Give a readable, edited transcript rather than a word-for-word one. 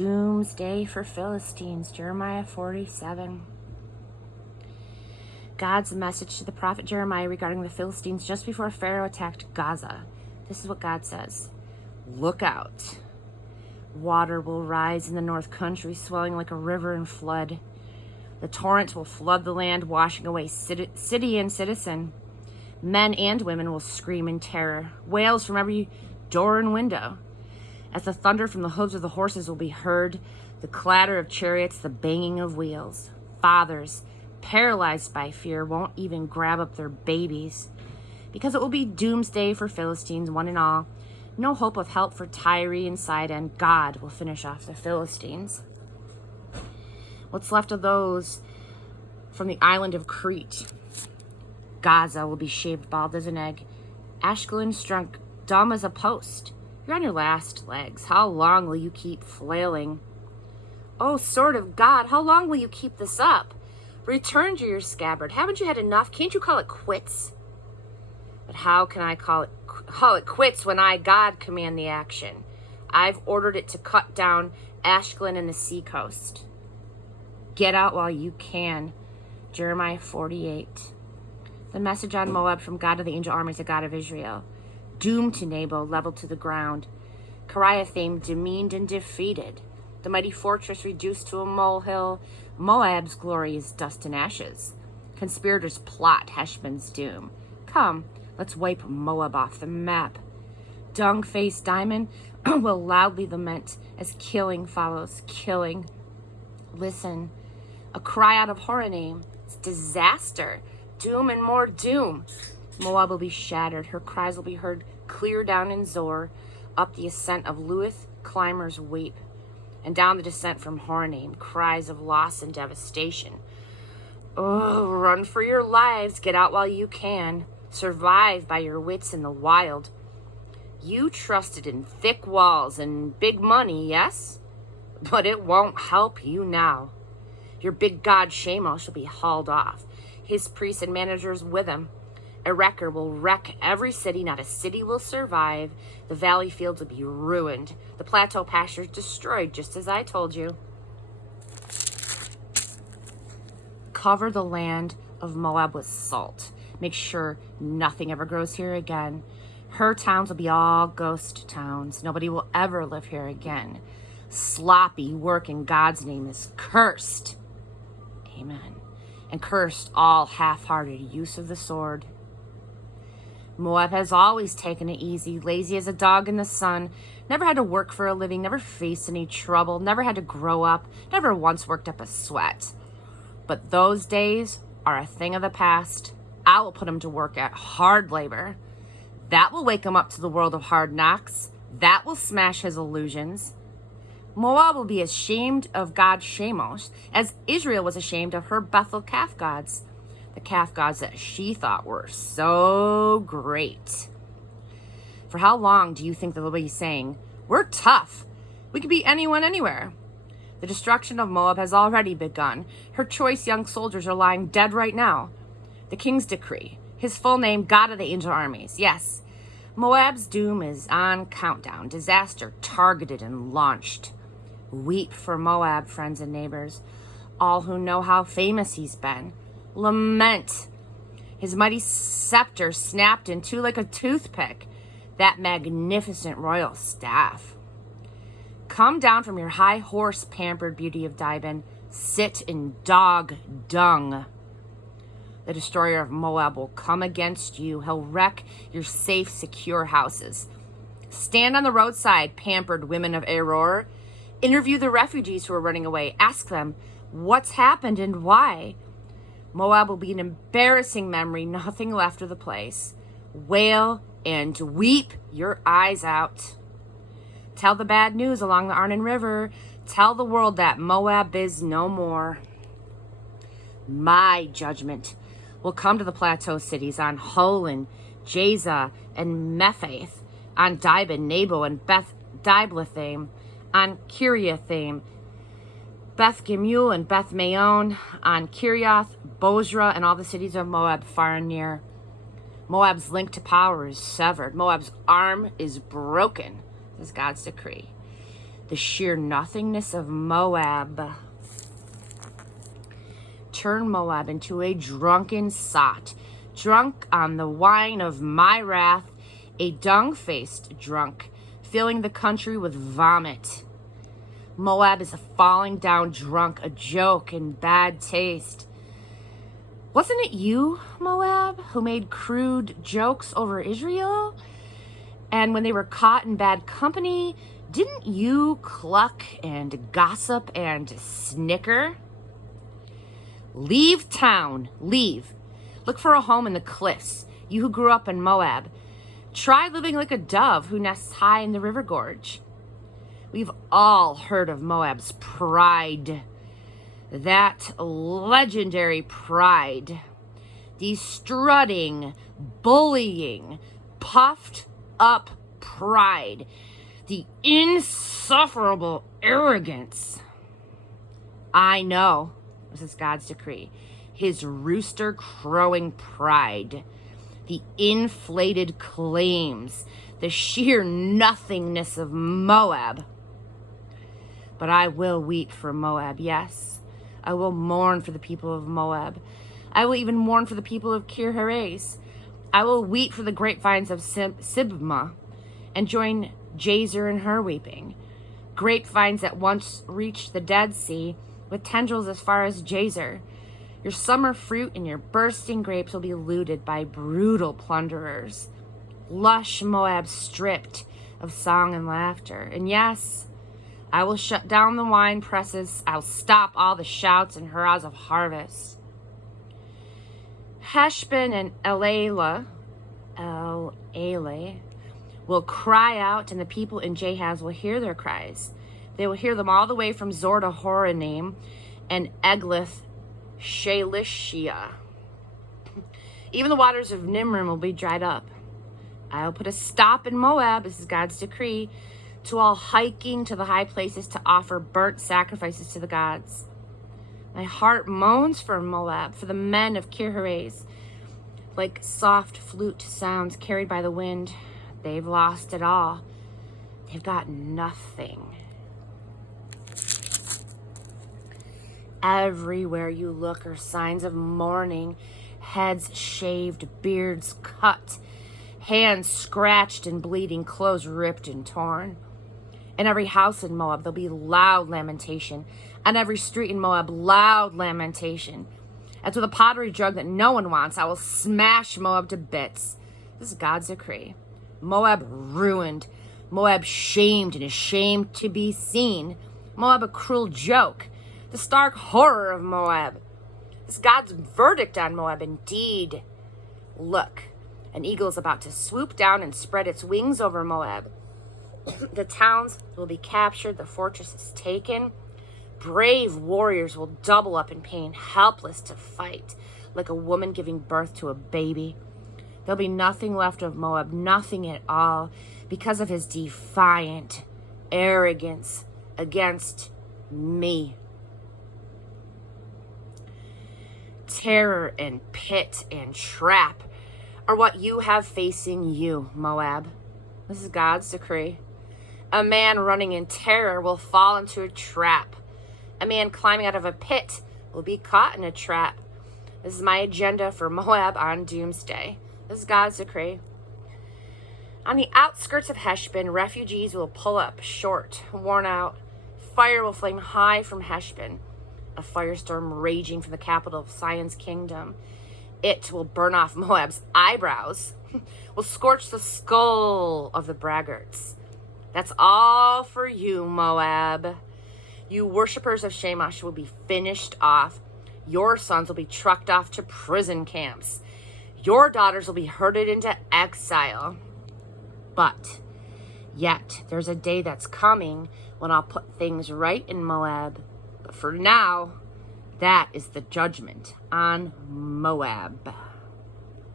Doomsday for Philistines, Jeremiah 47. God's message to the prophet Jeremiah regarding the Philistines just before Pharaoh attacked Gaza. This is what God says. Look out. Water will rise in the north country, swelling like a river in flood. The torrent will flood the land, washing away city and citizen. Men and women will scream in terror, wails from every door and window. As the thunder from the hooves of the horses will be heard, the clatter of chariots, the banging of wheels. Fathers, paralyzed by fear, won't even grab up their babies, because it will be doomsday for Philistines, one and all. No hope of help for Tyre and Sidon. God will finish off the Philistines. What's left of those from the island of Crete? Gaza will be shaved bald as an egg. Ashkelon struck dumb as a post. You're on your last legs. How long will you keep flailing? Oh, sword of God, how long will you keep this up? Return to your scabbard. Haven't you had enough? Can't you call it quits? But how can I call it quits when I, God, command the action? I've ordered it to cut down Ashkelon and the seacoast. Get out while you can. Jeremiah 48. The message on Moab from God of the angel armies, the God of Israel. Doomed to Nebo, leveled to the ground. Kiriathaim demeaned and defeated. The mighty fortress reduced to a molehill. Moab's glory is dust and ashes. Conspirators plot Heshbon's doom. Come, let's wipe Moab off the map. Dung-faced Diamond will loudly lament as killing follows killing. Listen, a cry out of Horonaim. It's disaster, doom and more doom. Moab will be shattered. Her cries will be heard clear down in Zor. Up the ascent of Luith, climbers weep. And down the descent from Horonaim, cries of loss and devastation. Oh, run for your lives. Get out while you can. Survive by your wits in the wild. You trusted in thick walls and big money, yes? But it won't help you now. Your big god Shamos will be hauled off. His priests and managers with him. A wrecker will wreck every city. Not a city will survive. The valley fields will be ruined. The plateau pastures destroyed, just as I told you. Cover the land of Moab with salt. Make sure nothing ever grows here again. Her towns will be all ghost towns. Nobody will ever live here again. Sloppy work in God's name is cursed. Amen. And cursed all half-hearted use of the sword. Moab has always taken it easy, lazy as a dog in the sun, never had to work for a living, never faced any trouble, never had to grow up, never once worked up a sweat. But those days are a thing of the past. I will put him to work at hard labor. That will wake him up to the world of hard knocks. That will smash his illusions. Moab will be ashamed of God Shamos, as Israel was ashamed of her Bethel calf gods. The calf gods that she thought were so great. For how long do you think they'll be saying, we're tough, we could beat anyone anywhere? The destruction of Moab has already begun. Her choice young soldiers are lying dead right now. The king's decree, his full name, God of the angel armies. Yes, Moab's doom is on countdown. Disaster targeted and launched. Weep for Moab, friends and neighbors, all who know how famous he's been. Lament. His mighty scepter snapped in two like a toothpick, that magnificent royal staff. Come down from your high horse, pampered beauty of Dibon. Sit in dog dung. The destroyer of Moab will come against you. He'll wreck your safe, secure houses. Stand on the roadside, pampered women of Aror. Interview the refugees who are running away. Ask them what's happened and why. Moab will be an embarrassing memory, nothing left of the place. Wail and weep your eyes out. Tell the bad news along the Arnon River. Tell the world that Moab is no more. My judgment will come to the plateau cities on Holon, Jaza, and Mephath, on Dibon, Nebo, and Beth Diblathaim, on Kiriathaim, Beth Gemul and Beth Maon, on Kirioth, Bozrah, and all the cities of Moab far and near. Moab's link to power is severed. Moab's arm is broken. This is God's decree. the sheer nothingness of Moab. Turn Moab into a drunken sot, drunk on the wine of my wrath, a dung-faced drunk, filling the country with vomit. Moab is a falling down drunk, a joke in bad taste. Wasn't it you, Moab, who made crude jokes over Israel? And when they were caught in bad company, didn't you cluck and gossip and snicker? Leave town, leave. Look for a home in the cliffs, you who grew up in Moab. Try living like a dove who nests high in the river gorge. We've all heard of Moab's pride. That legendary pride. The strutting, bullying, puffed up pride. The insufferable arrogance. I know, this is God's decree, his rooster crowing pride. The inflated claims, the sheer nothingness of Moab. But I will weep for Moab, yes. I will mourn for the people of Moab. I will even mourn for the people of Kir-Heres. I will weep for the grapevines of Sibmah and join Jazer in her weeping. Grapevines that once reached the Dead Sea with tendrils as far as Jazer. Your summer fruit and your bursting grapes will be looted by brutal plunderers. Lush Moab stripped of song and laughter. And yes, I will shut down the wine presses. I'll stop all the shouts and hurrahs of harvest. Heshbon and El-Ele will cry out, and the people in Jahaz will hear their cries. They will hear them all the way from Zor to Horonaim and Eglath Shalishia. Even the waters of Nimrim will be dried up. I will put a stop in Moab, this is God's decree, to all hiking to the high places to offer burnt sacrifices to the gods. My heart moans for Moab, for the men of Kir-Heres, like soft flute sounds carried by the wind. They've lost it all. They've got nothing. Everywhere you look are signs of mourning, heads shaved, beards cut, hands scratched and bleeding, clothes ripped and torn. In every house in Moab, there'll be loud lamentation. On every street in Moab, loud lamentation. As with a pottery jug that no one wants, I will smash Moab to bits. This is God's decree. Moab ruined. Moab shamed and ashamed to be seen. Moab a cruel joke. The stark horror of Moab. This is God's verdict on Moab indeed. Look, an eagle is about to swoop down and spread its wings over Moab. The towns will be captured, the fortresses taken. Brave warriors will double up in pain, helpless to fight, like a woman giving birth to a baby. There'll be nothing left of Moab, nothing at all, because of his defiant arrogance against me. Terror and pit and trap are what you have facing you, Moab. This is God's decree. A man running in terror will fall into a trap. A man climbing out of a pit will be caught in a trap. This is my agenda for Moab on Doomsday. This is God's decree. On the outskirts of Heshbon, refugees will pull up, short, worn out. Fire will flame high from Heshbon, a firestorm raging from the capital of Sion's kingdom. It will burn off Moab's eyebrows, will scorch the skull of the braggarts. That's all for you, Moab. You worshippers of Shamash will be finished off. Your sons will be trucked off to prison camps. Your daughters will be herded into exile. But yet there's a day that's coming when I'll put things right in Moab. But for now, that is the judgment on Moab.